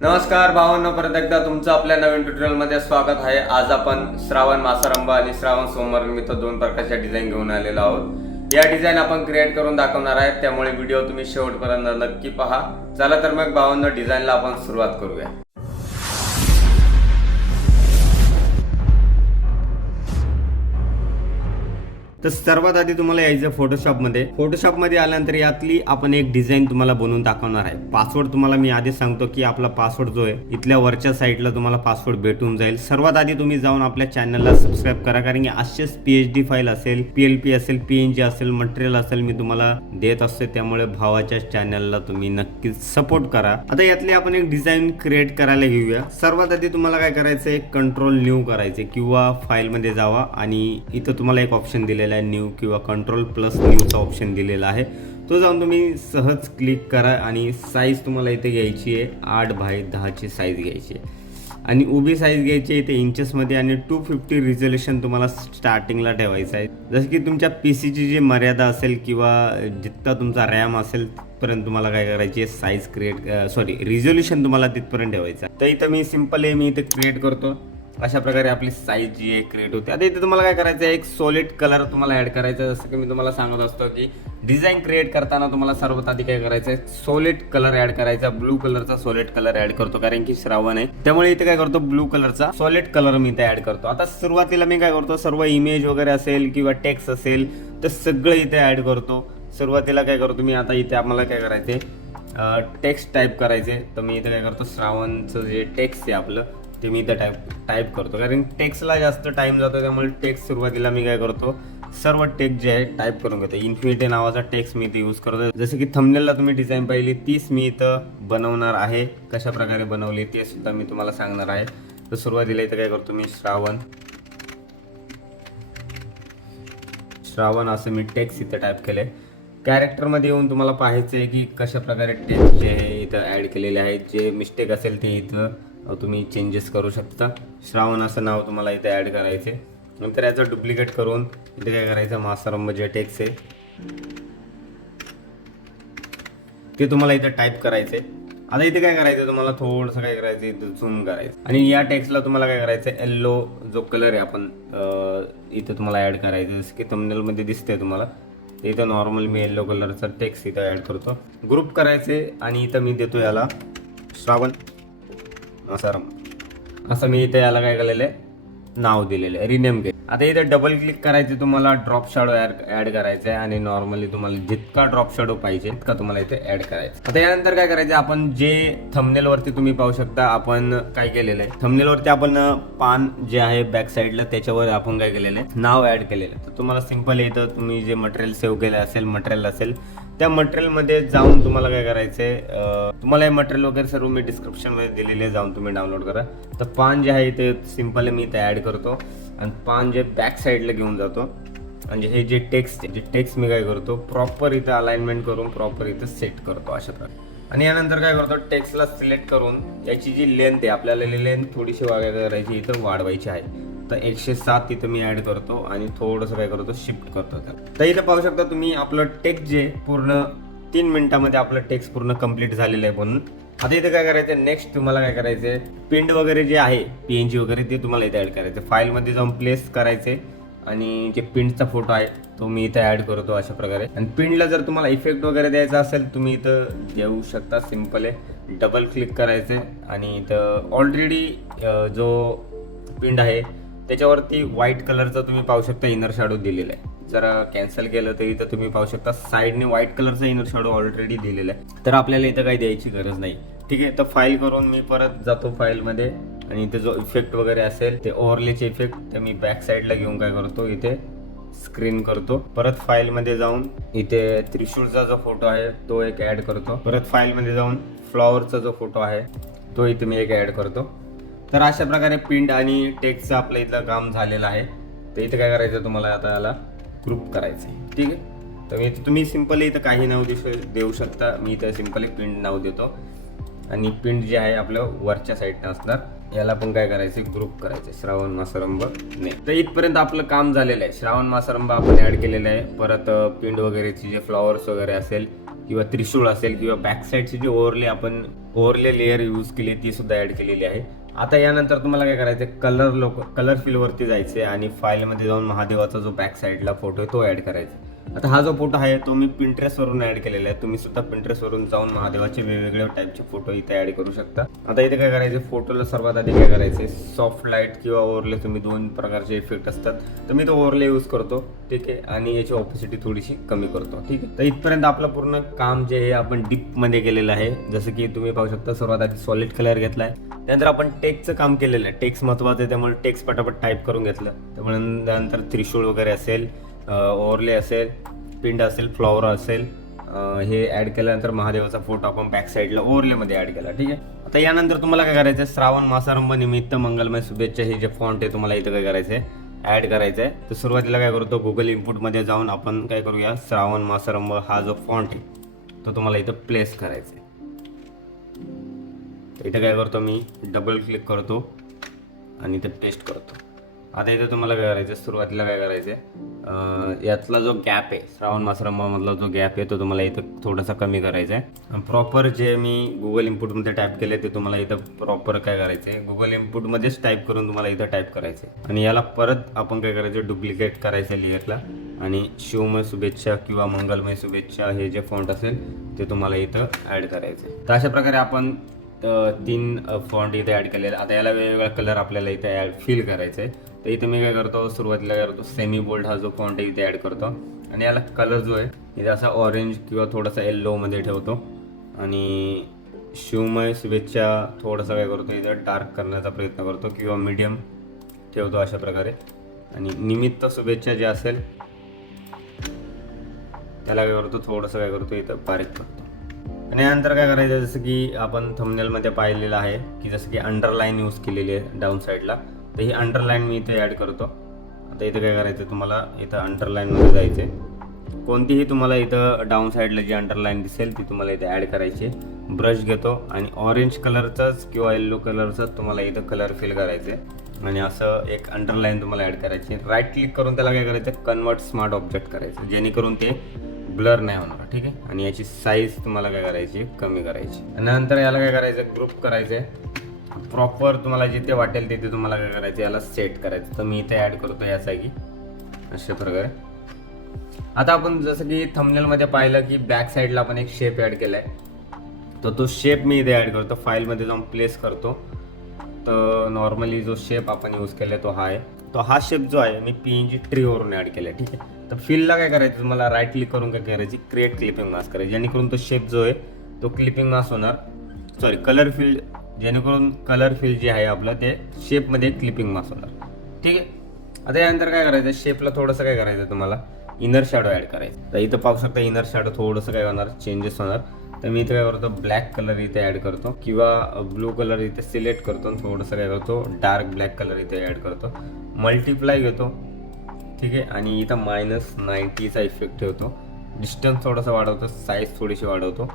नमस्कार भावांनो, परत एकदा तुमचं आपल्या नवीन ट्युटोरियलमध्ये स्वागत आहे. आज आपण श्रावण मासारंभ आणि श्रावण सोमवार निमित्त दोन प्रकारच्या डिझाईन घेऊन आलेलो आहोत. या डिझाईन आपण क्रिएट करून दाखवणार आहे, त्यामुळे व्हिडिओ तुम्ही शेवटपर्यंत नक्की पहा. चला तर मग भावांनो, डिझाईनला आपण सुरुवात करूया. तर सर्वात आधी तुम्हाला यायचं फोटोशॉपमध्ये आल्यानंतर यातली आपण एक डिझाईन तुम्हाला बनवून दाखवणार आहे. पासवर्ड तुम्हाला मी आधी सांगतो की आपला पासवर्ड जो आहे इथल्या वरच्या साईडला तुम्हाला पासवर्ड भेटून जाईल. सर्वात आधी तुम्ही जाऊन आपल्या चॅनलला सबस्क्राईब करा, कारण की असेच PHD फाईल असेल, PLP असेल, PNG असेल, मटेरियल असेल मी तुम्हाला देत असते. त्यामुळे भावाच्या चॅनलला तुम्ही नक्कीच सपोर्ट करा. आता यातली आपण एक डिझाईन क्रिएट करायला घेऊया. सर्वात आधी तुम्हाला काय करायचंय, कंट्रोल न्यू करायचे किंवा फाईलमध्ये जावा आणि इथं तुम्हाला एक ऑप्शन दिलेला आहे न्यू किंवा कंट्रोल प्लस न्यूचा ऑप्शन दिलेला आहे. तो जाऊन तुम्ही सहज क्लिक करा आणि साईज तुम्हाला इथे घ्यायची आहे 8x10 साईज घ्यायची आहे आणि उभी साईज घ्यायची आहे इथे इंचेसमध्ये आणि 250 रिझोल्युशन तुम्हाला स्टार्टिंगला ठेवायचं आहे. जसं की तुमच्या PCची जी मर्यादा असेल किंवा जितका तुमचा रॅम असेल तिथपर्यंत तुम्हाला काय करायची आहे, साईज रिझोल्युशन तुम्हाला तिथपर्यंत ठेवायचं आहे. तर इथं मी सिम्पल आहे, मी इथे क्रिएट करतो. अशा प्रकारे आपली साईज जी आहे क्रिएट होते. आता इथे तुम्हाला काय करायचं आहे, एक सॉलिड कलर तुम्हाला ॲड करायचा आहे. जसं की मी तुम्हाला सांगत असतो की डिझाईन क्रिएट करताना तुम्हाला सर्वात आधी काय करायचं आहे, सॉलिड कलर ॲड करायचा. ब्लू कलरचा सॉलिड कलर ॲड करतो, कारण की श्रावण आहे त्यामुळे इथे काय करतो, ब्लू कलरचा सॉलिड कलर मी इथे ॲड करतो. आता सुरुवातीला मी काय करतो, सर्व इमेज वगैरे असेल किंवा टेक्स्ट असेल तर सगळं इथे ॲड करतो. सुरुवातीला काय करतो मी, आता इथे आम्हाला काय करायचे, टेक्स्ट टाईप करायचे. तर मी इथे काय करतो, श्रावणचं जे टेक्स्ट आहे आपलं ते मी इथं टाईप करतो, कारण टेक्स्टला जास्त टाइम जातो. त्यामुळे टेक्स्ट सुरुवातीला मी काय करतो, सर्व टेक्स्ट जे आहे टाईप करून घेतो. इन्फिनिटी नावाचा टेक्स्ट मी इथे यूज करतो. जसं की थंबनेलला तुम्ही डिझाईन पाहिली तीच मी इथं बनवणार आहे. कशा प्रकारे बनवली ते सुद्धा मी तुम्हाला सांगणार आहे. तर सुरुवातीला इथं काय करतो मी, श्रावण असं मी टेक्स्ट इथं टाईप केलंय. कॅरेक्टरमध्ये येऊन तुम्हाला पाहायचं आहे की कशा प्रकारे टेक्स्ट जे आहे इथं ॲड केलेले आहेत. जे मिस्टेक असेल ते इथं तुम्ही चेंजेस करू शकता. श्रावण असं नाव तुम्हाला इथे ॲड करायचे. नंतर याचं डुप्लिकेट करून इथे काय करायचं, मासारंभ जे टेक्स्ट आहे ते तुम्हाला इथं टाईप करायचे. आता इथे काय करायचं, तुम्हाला थोडंसं काय करायचं, इथं झूम करायचं आणि या टेक्स्टला तुम्हाला काय करायचं, येल्लो जो कलर आहे आपण इथं तुम्हाला ॲड करायचं. जसं की थंबनेलमध्ये दिसतंय तुम्हाला, इथं नॉर्मल मी येल्लो कलरचा टेक्स्ट इथं ॲड करतो. ग्रुप करायचे आणि इथं मी देतो याला श्रावण मासारंभ असं मी इथे याला काय केलेलं आहे, नाव दिलेलं आहे, रिनेम केलं. आता इथे डबल क्लिक करायचे, तुम्हाला ड्रॉप शॅडो ॲड करायचा आहे आणि नॉर्मली तुम्हाला जितका ड्रॉप शॅडो पाहिजे तितका तुम्हाला इथे ॲड करायचा. आता यानंतर काय करायचं, आपण जे थंबनेलवरती तुम्ही पाहू शकता आपण काय केलेलं आहे, थंबनेलवरती आपण पान जे आहे बॅक साईडला त्याच्यावर आपण काय केलेलं आहे, नाव ॲड केलेलं आहे. तर तुम्हाला सिंपल इथं तुम्ही जे मटेरियल सेव्ह केलं असेल, मटेरियल असेल त्या मटेरियलमध्ये जाऊन तुम्हाला काय करायचंय, तुम्हाला हे मटेरियल वगैरे सर्व मी डिस्क्रिप्शनमध्ये दिलेले, जाऊन तुम्ही डाउनलोड करा. तर पान जे आहे ते सिंपल मी इथे ॲड करतो आणि पान जे बॅक साईडला घेऊन जातो. म्हणजे हे जे टेक्स्ट मी काय करतो, प्रॉपर इथं अलाइनमेंट करून प्रॉपर इथं सेट करतो अशा प्रकारे. आणि यानंतर काय करतो, टेक्स्टला सिलेक्ट करून याची जी लेंथ आहे आपल्याला लेंथ थोडीशी करायची, इथं वाढवायची आहे. तर 107 इथं मी ॲड करतो आणि थोडंसं काय करतो, शिफ्ट करतो त्याला. तर इथं पाहू शकता तुम्ही आपलं टेक्स्ट जे पूर्ण 3 मिनिटामध्ये आपलं टेक्स्ट पूर्ण कंप्लीट झालेलं आहे. म्हणून आता इथे काय करायचं, नेक्स्ट तुम्हाला काय करायचं, पिंड वगैरे जे आहे PNG वगैरे ते तुम्हाला इथे ॲड करायचं. फाईलमध्ये जाऊन प्लेस करायचे आणि जे पिंडचा फोटो आहे तो मी इथे ॲड करतो अशा प्रकारे. आणि पिंडला जर तुम्हाला इफेक्ट वगैरे द्यायचा असेल तुम्ही इथं देऊ शकता. सिम्पल आहे, डबल क्लिक करायचे आणि इथं ऑलरेडी जो पिंड आहे त्याच्यावरती व्हाईट कलरचा तुम्ही पाहू शकता इनर शॅडो दिलेला आहे. जरा कॅन्सल केलं तर इथं तुम्ही पाहू शकता साईडने व्हाईट कलरचा इनर शॅडो ऑलरेडी दिलेला आहे. तर आपल्याला इथं काही द्यायची गरज नाही. ठीक आहे, तर फाईल करून मी परत जातो फाईलमध्ये आणि इथे जो इफेक्ट वगैरे असेल ते ओव्हरलेचे इफेक्ट ते मी बॅक साईडला घेऊन काय करतो, इथे स्क्रीन करतो. परत फाईलमध्ये जाऊन इथे त्रिशूळचा जो फोटो आहे तो एक ॲड करतो. परत फाईलमध्ये जाऊन फ्लॉवरचा जो फोटो आहे तो इथे मी एक ॲड करतो. तर अशा प्रकारे पिंड आणि टेक्स्टचं आपलं इथलं काम झालेलं आहे. तर इथं काय करायचं, तुम्हाला आता याला ग्रुप करायचं आहे. ठीक आहे, तर मी तुम्ही सिम्पली इथं काही नाव देऊ शकता. मी इथं सिम्पली पिंड नाव देतो आणि पिंड जे आहे आपलं वरच्या साईडनं असणार. याला पण काय करायचे, ग्रुप करायचे श्रावण मासरंभ ने. तर इथपर्यंत आपलं काम झालेलं आहे. श्रावण मासरंभ आपण ऍड केलेलं आहे. परत पिंड वगैरेची जे फ्लॉवर्स वगैरे असेल किंवा त्रिशूळ असेल किंवा बॅक साईडची जी ओव्हरले लेअर यूज केली ती सुद्धा ऍड केलेली आहे. आता यानंतर तुम्हाला काय करायचं, कलर फिल वरती जायचे आणि फाईलमध्ये जाऊन महादेवाचा जो बॅक साईडला फोटो आहे तो ऍड करायचा. आता हा जो फोटो आहे तो मी Pinterest वरून ऍड केलेला आहे. तुम्ही सुद्धा Pinterest वरून जाऊन महादेवाचे वेगवेगळ्या टाईपचे फोटो इथे ऍड करू शकता. आता इथे काय करायचे, फोटोला सर्वात आधी काय करायचे, सॉफ्ट लाईट किंवा ओव्हरले, तुम्ही दोन प्रकारचे इफेक्ट असतात. तर मी तो ओव्हरले यूज करतो, ठीक आहे, आणि याची ऑपॅसिटी थोडीशी कमी करतो, ठीक आहे. तर इथपर्यंत आपलं पूर्ण काम जे आहे आपण डीप मध्ये केलेलं आहे. जसं की तुम्ही पाहू शकता, सर्वात आधी सॉलिड कलर घेतलाय, त्यानंतर आपण टेक्सचं काम केलेलं आहे. टेक्स्ट महत्वाचं आहे, त्यामुळे टेक्स्ट पटापट टाईप करून घेतलं. त्यामुळे नंतर त्रिशूळ वगैरे असेल, ओव्हरले असेल, पिंड असेल, फ्लॉवर असेल, हे ऍड केल्यानंतर महादेवाचा फोटो आपण बॅक साईडला ओव्हरलेमध्ये ऍड केला, ठीक आहे. आता यानंतर तुम्हाला काय करायचं, श्रावण मासारंभ निमित्त मंगलमय शुभेच्छा हे जे फॉन्ट आहे तुम्हाला इथं काय करायचंय, ऍड करायचंय. तर सुरुवातीला काय करतो, गुगल इनपुटमध्ये जाऊन आपण काय करूया, श्रावण मासारंभ हा जो फॉन्ट आहे तो तुम्हाला इथं प्लेस करायचा आहे. इथं काय करतो, मी डबल क्लिक करतो आणि इथे पेस्ट करतो. आता इथे तुम्हाला काय करायचं, सुरुवातीला काय करायचं, यातला जो गॅप आहे, श्रावण मासरंभामधला जो गॅप आहे तो तुम्हाला इथं थोडासा कमी करायचा आहे. प्रॉपर जे मी गुगल इनपुटमध्ये टाईप केले ते तुम्हाला इथं प्रॉपर काय करायचं आहे, गुगल इनपुटमध्येच टाईप करून तुम्हाला इथं टाईप करायचं आहे. आणि याला परत आपण काय करायचं, डुप्लिकेट करायचं लेअरला, आणि शिवमय शुभेच्छा किंवा मंगलमय शुभेच्छा हे जे फॉन्ट असेल ते तुम्हाला इथं ॲड करायचे. तर अशा प्रकारे आपण 3 फॉन्ट इथे ॲड केलेले. आता याला वेगवेगळा कलर आपल्याला इथे फिल करायचा आहे. तर इथे मी काय करतो, सुरुवातीला काय करतो, सेमी बोल्ड हा जो फॉन्ट आहे इथे ॲड करतो आणि याला कलर जो आहे इथे असा ऑरेंज किंवा थोडासा येल्लोमध्ये ठेवतो. आणि शिवमय शुभेच्छा थोडासा काय करतो, इथं डार्क करण्याचा प्रयत्न करतो किंवा मीडियम ठेवतो अशा प्रकारे. आणि निमित्त शुभेच्छा जे असेल त्याला काय करतो, थोडंसं काय करतो, इथं बारीक करतो. आणि नंतर काय करायचं, जसं की आपण थंबनेलमध्ये पाहिलेलं आहे की जसं की अंडरलाईन यूज केलेली आहे डाऊन साईडला, तर ही अंडरलाईन मी इथे ॲड करतो. आता इथं काय करायचं, तुम्हाला इथं अंडरलाईनमध्ये जायचं आहे. कोणतीही तुम्हाला इथं डाऊन साईडला जी अंडरलाईन दिसेल ती तुम्हाला इथे ॲड करायची. ब्रश घेतो आणि ऑरेंज कलरचाच किंवा येल्लो कलरचाच तुम्हाला इथं कलर फिल करायचे आणि असं एक अंडरलाईन तुम्हाला ॲड करायची. राईट क्लिक करून त्याला काय करायचं, कन्वर्ट स्मार्ट ऑब्जेक्ट करायचं, जेणेकरून ते ब्लर नाही होणार, ठीक आहे. आणि याची साईज तुम्हाला काय करायची, कमी करायची. नंतर याला काय करायचं, ग्रुप करायचं. प्रॉपर तुम्हाला जिथे वाटेल तिथे तुम्हाला काय करायचं, याला सेट करायचं. तर मी इथे ॲड करतो या जागी अशा प्रकारे. आता आपण जसं की थंबनेलमध्ये पाहिलं की बॅक साईडला आपण एक शेप ॲड केलाय, तर तो शेप मी इथे ॲड करतो, फाईलमध्ये जाऊन प्लेस करतो. तर नॉर्मली जो शेप आपण यूज केलाय तो हा आहे. तो हा शेप जो आहे मी PNG ट्रीवरून ॲड केलाय, ठीक आहे. तर फिलला काय करायचं, तुम्हाला राईट क्लिक करून काय करायची, क्रिएट क्लिपिंग मास्क करायची, जेणेकरून तो शेप जो आहे तो क्लिपिंग मास्क होणार, सॉरी कलर फिल, जेणेकरून कलर फिल जे आहे आपलं ते शेपमध्ये क्लिपिंग मास्क होणार, ठीक आहे. आता यानंतर काय करायचं, शेपला थोडंसं काय करायचं, तुम्हाला इनर शॅडो ॲड करायचं. तर इथं पाहू शकता इनर शॅडो थोडंसं काय होणार, चेंजेस होणार. तर मी इथे काय करतो, ब्लॅक कलर इथे ॲड करतो किंवा ब्लू कलर इथे सिलेक्ट करतो आणि थोडंसं काय करतो, डार्क ब्लॅक कलर इथे ॲड करतो. मल्टिप्लाय घेतो, ठीक आहे, आणि इथं -90चा इफेक्ट ठेवतो. डिस्टन्स थोडासा वाढवतो, साईज थोडीशी वाढवतो.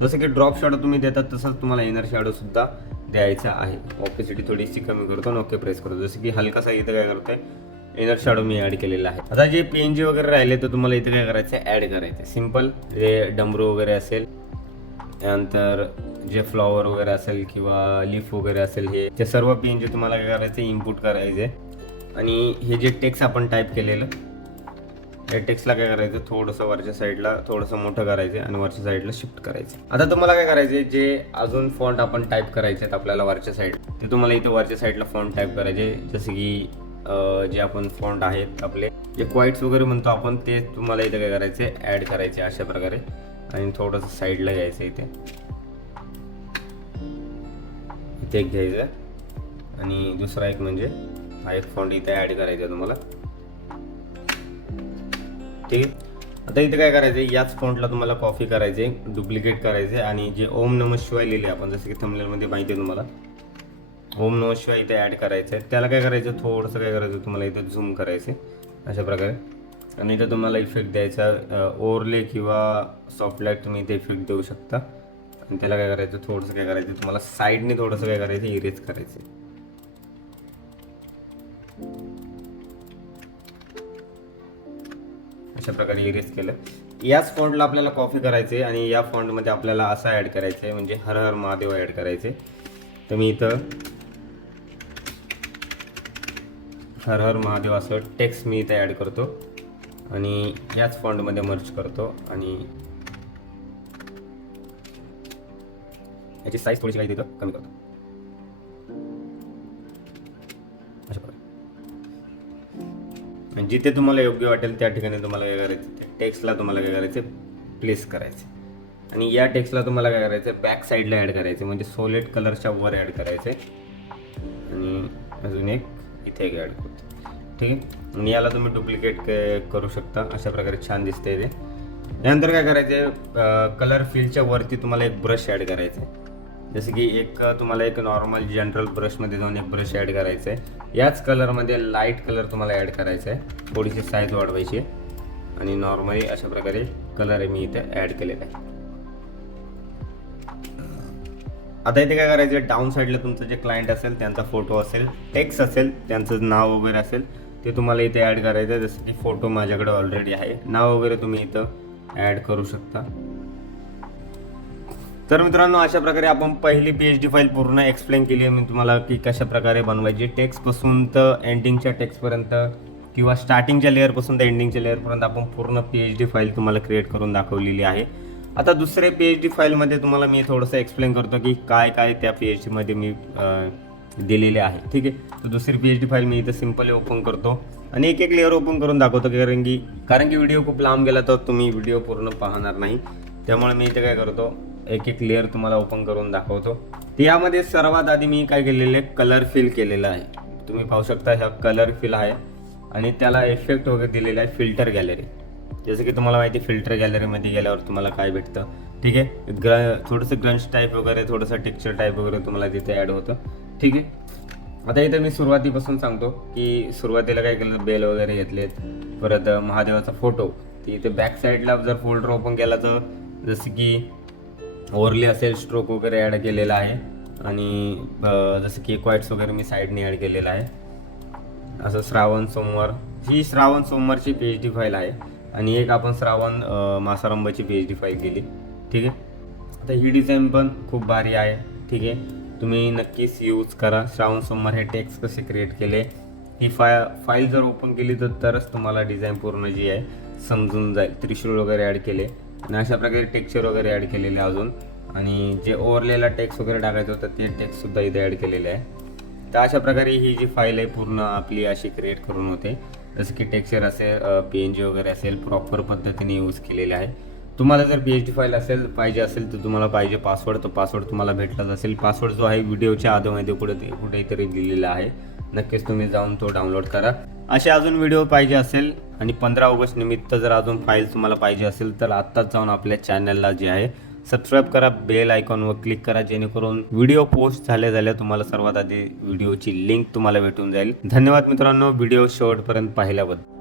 जसं की ड्रॉप शॅडो तुम्ही देतात तसंच तुम्हाला इनर शॅडो सुद्धा द्यायचा आहे. ऑपेसिटी थोडीशी कमी करतो आणि ओके प्रेस करतो. जसं की हलकासा इथं काय करतोय, इनर शॅडो मी ॲड केलेला आहे. आता जे PNG वगैरे राहिले तर तुम्हाला इथे काय करायचं, ॲड करायचं. सिम्पल जे डमरू वगैरे असेल, त्यानंतर जे फ्लॉवर वगैरे असेल किंवा लीफ वगैरे असेल, हे ते सर्व PNG तुम्हाला काय करायचं, इनपुट करायचे. आणि हे जे टेक्स्ट आपण टाईप केलेलं, या टेक्स्टला काय करायचं, थोडंसं वरच्या साईडला थोडंसं मोठं करायचं आणि वरच्या साईडला शिफ्ट करायचं. आता तुम्हाला काय करायचं, जे अजून फॉन्ट आपण टाईप करायचे आहेत आपल्याला वरच्या साईड, ते तुम्हाला इथे वरच्या साईडला फॉन्ट टाईप करायचे. जसं की जे आपण फॉन्ट आहेत आपले, जे क्वाइट्स वगैरे म्हणतो आपण, ते तुम्हाला इथे काय करायचे, ॲड करायचे अशा प्रकारे. आणि थोडंसं साईडला घ्यायचं, इथे एक घ्यायचं आणि दुसरा एक म्हणजे हा एक फॉन्ट इथे ॲड करायचा तुम्हाला, ठीक आहे. आता इथे काय करायचं, याच फॉन्टला तुम्हाला कॉपी करायचे, डुप्लिकेट करायचे आणि जे ओम नमः शिवाय लिहिले आपण, जसं की थंबनेलमध्ये माहिती आहे तुम्हाला, ओम नमः शिवाय इथे ॲड करायचं आहे. त्याला काय करायचं, थोडंसं काय करायचं, तुम्हाला इथे झूम करायचे अशा प्रकारे. आणि इथं तुम्हाला इफेक्ट द्यायचा, ओव्हरले किंवा सॉफ्ट लाईट तुम्ही इथे इफेक्ट देऊ शकता. आणि त्याला काय करायचं, थोडंसं काय करायचं तुम्हाला साईडने थोडंसं काय करायचं, इरेज करायचं. अशा प्रकारे इरेज केलं. याच फॉन्टला आपल्याला कॉपी करायचे आणि या फॉन्टमध्ये आपल्याला असं ॲड करायचं आहे, म्हणजे हर हर महादेव ॲड करायचे. तर मी इथं हर हर महादेव असं टेक्स्ट मी इथं ॲड करतो आणि याच फॉन्टमध्ये मर्ज करतो आणि याची साईज थोडीशी काही तिथं कमी करतो. अशा प्रकारे आणि जिथे तुम्हाला योग्य वाटेल त्या ठिकाणी तुम्हाला काय करायचं, टेक्स्टला तुम्हाला काय करायचं, प्लेस करायचं. आणि या टेक्स्टला तुम्हाला काय करायचं, बॅक साईडला ॲड करायचं, म्हणजे सोलिड कलरच्या वर ॲड करायचं आणि अजून एक इथे एक ॲड करतो. ठीक आहे. आणि याला तुम्ही डुप्लिकेट करू शकता. अशा प्रकारे छान दिसते ते. यानंतर काय करायचं आहे, कलर फीलच्या वरती तुम्हाला एक ब्रश ॲड करायचं आहे. जसं की तुम्हाला एक नॉर्मल जनरल ब्रशमध्ये जाऊन एक ब्रश ॲड करायचं आहे. याच कलरमध्ये लाईट कलर तुम्हाला ॲड करायचा आहे. थोडीशी साईज वाढवायची आहे आणि नॉर्मली अशा प्रकारे कलर मी इथे ॲड केलेला आहे. आता इथे काय करायचं, डाऊन साईडला तुमचं जे क्लायंट असेल त्यांचा फोटो असेल, टेक्स्ट असेल, त्यांचं नाव वगैरे असेल ते तुम्हाला इथे ॲड करायचं आहे. जसं की फोटो माझ्याकडे ऑलरेडी आहे, नाव वगैरे तुम्ही इथं ॲड करू शकता. तर मित्रांनो, अशा प्रकारे आपण पहिली PHD फाईल पूर्ण एक्सप्लेन केली आहे मी तुम्हाला की कशा प्रकारे बनवायची. टेक्स्टपासून तर एंडिंगच्या टेक्स्टपर्यंत किंवा स्टार्टिंगच्या लेअरपासून तर एंडिंगच्या लेअरपर्यंत आपण पूर्ण PHD फाईल तुम्हाला क्रिएट करून दाखवलेली आहे. आता दुसऱ्या PHD फाईलमध्ये तुम्हाला मी थोडंसं एक्सप्लेन करतो की काय काय त्या PHD मध्ये मी दिलेले आहे. ठीक आहे. तर दुसरी PHD फाईल मी इथं सिम्पली ओपन करतो आणि एक एक लेअर ओपन करून दाखवतो, कारण की व्हिडिओ खूप लांब गेला तर तुम्ही व्हिडिओ पूर्ण पाहणार नाही. त्यामुळे मी इथे काय करतो, एक एक लेअर तुम्हाला ओपन करून दाखवतो. यामध्ये सर्वात आधी मी काय केलेलं आहे, कलर फिल केलेलं आहे. तुम्ही पाहू शकता हा कलर फिल आहे आणि त्याला इफेक्ट वगैरे दिलेला आहे फिल्टर गॅलरी. जसं की तुम्हाला माहिती, फिल्टर गॅलरीमध्ये गेल्यावर तुम्हाला काय भेटतं. ठीक आहे. थोडंसं ग्रंज टाईप वगैरे, थोडंसं टेक्स्चर टाईप वगैरे तुम्हाला तिथे ॲड होतं. ठीक आहे. आता इथं मी सुरुवातीपासून सांगतो की सुरुवातीला काय केलं, बेल वगैरे घेतलेत, परत महादेवाचा फोटो. ती इथे बॅक साईडला जर फोल्डर ओपन केला तर जसं की ओरली असेल, स्ट्रोक वगैरे ॲड केलेला आहे आणि जसं की क्वाइट्स वगैरे मी साईडने ॲड केलेला आहे. असं श्रावण सोमवार, ही श्रावण सोमवारची PHD फाईल आहे आणि एक आपण श्रावण मासारंभाची PHD फाईल केली. ठीक आहे. आता ही डिझाईन पण खूप भारी आहे. ठीक आहे. तुम्ही नक्कीच यूज करा. श्रावण सोमवार हे टेक्स्ट कसे क्रिएट केले, ही फाईल जर ओपन केली तरच तुम्हाला डिझाईन पूर्ण जी आहे समजून जाईल. त्रिशूळ वगैरे ॲड केले आणि अशा प्रकारे टेक्स्चर वगैरे ॲड केलेले अजून, आणि जे ओव्हरलेला टेक्स्ट वगैरे टाकायचं होतं ते टेक्स्टसुद्धा इथे ॲड केलेले आहे. तर अशा प्रकारे ही जी फाईल आहे पूर्ण आपली अशी क्रिएट करून होते. जसं की टेक्स्चर असेल, PNG वगैरे असेल, प्रॉपर पद्धतीने यूज केलेले आहे. तुम्हाला जर PHD फाईल पाहिजे असेल तर तुम्हाला पाहिजे पासवर्ड, तर पासवर्ड तुम्हाला भेटलाच असेल. पासवर्ड जो आहे व्हिडिओच्या आधीमध्ये कुठेतरी दिलेला आहे. नक्कीच तुम्ही जाऊन तो डाउनलोड करा. असे अजून व्हिडिओ पाहिजे असेल आणि 15 ऑगस्ट निमित्त जर अजून फाईल तुम्हाला पाहिजे असेल तर आत्ताच जाऊन आपल्या चॅनलला जे आहे सबस्क्राईब करा, बेल आयकॉनवर क्लिक करा, जेणेकरून व्हिडिओ पोस्ट झाल्या तुम्हाला सर्वात आधी व्हिडिओची लिंक तुम्हाला भेटून जाईल. धन्यवाद मित्रांनो, व्हिडिओ शेवटपर्यंत पाहिल्याबद्दल.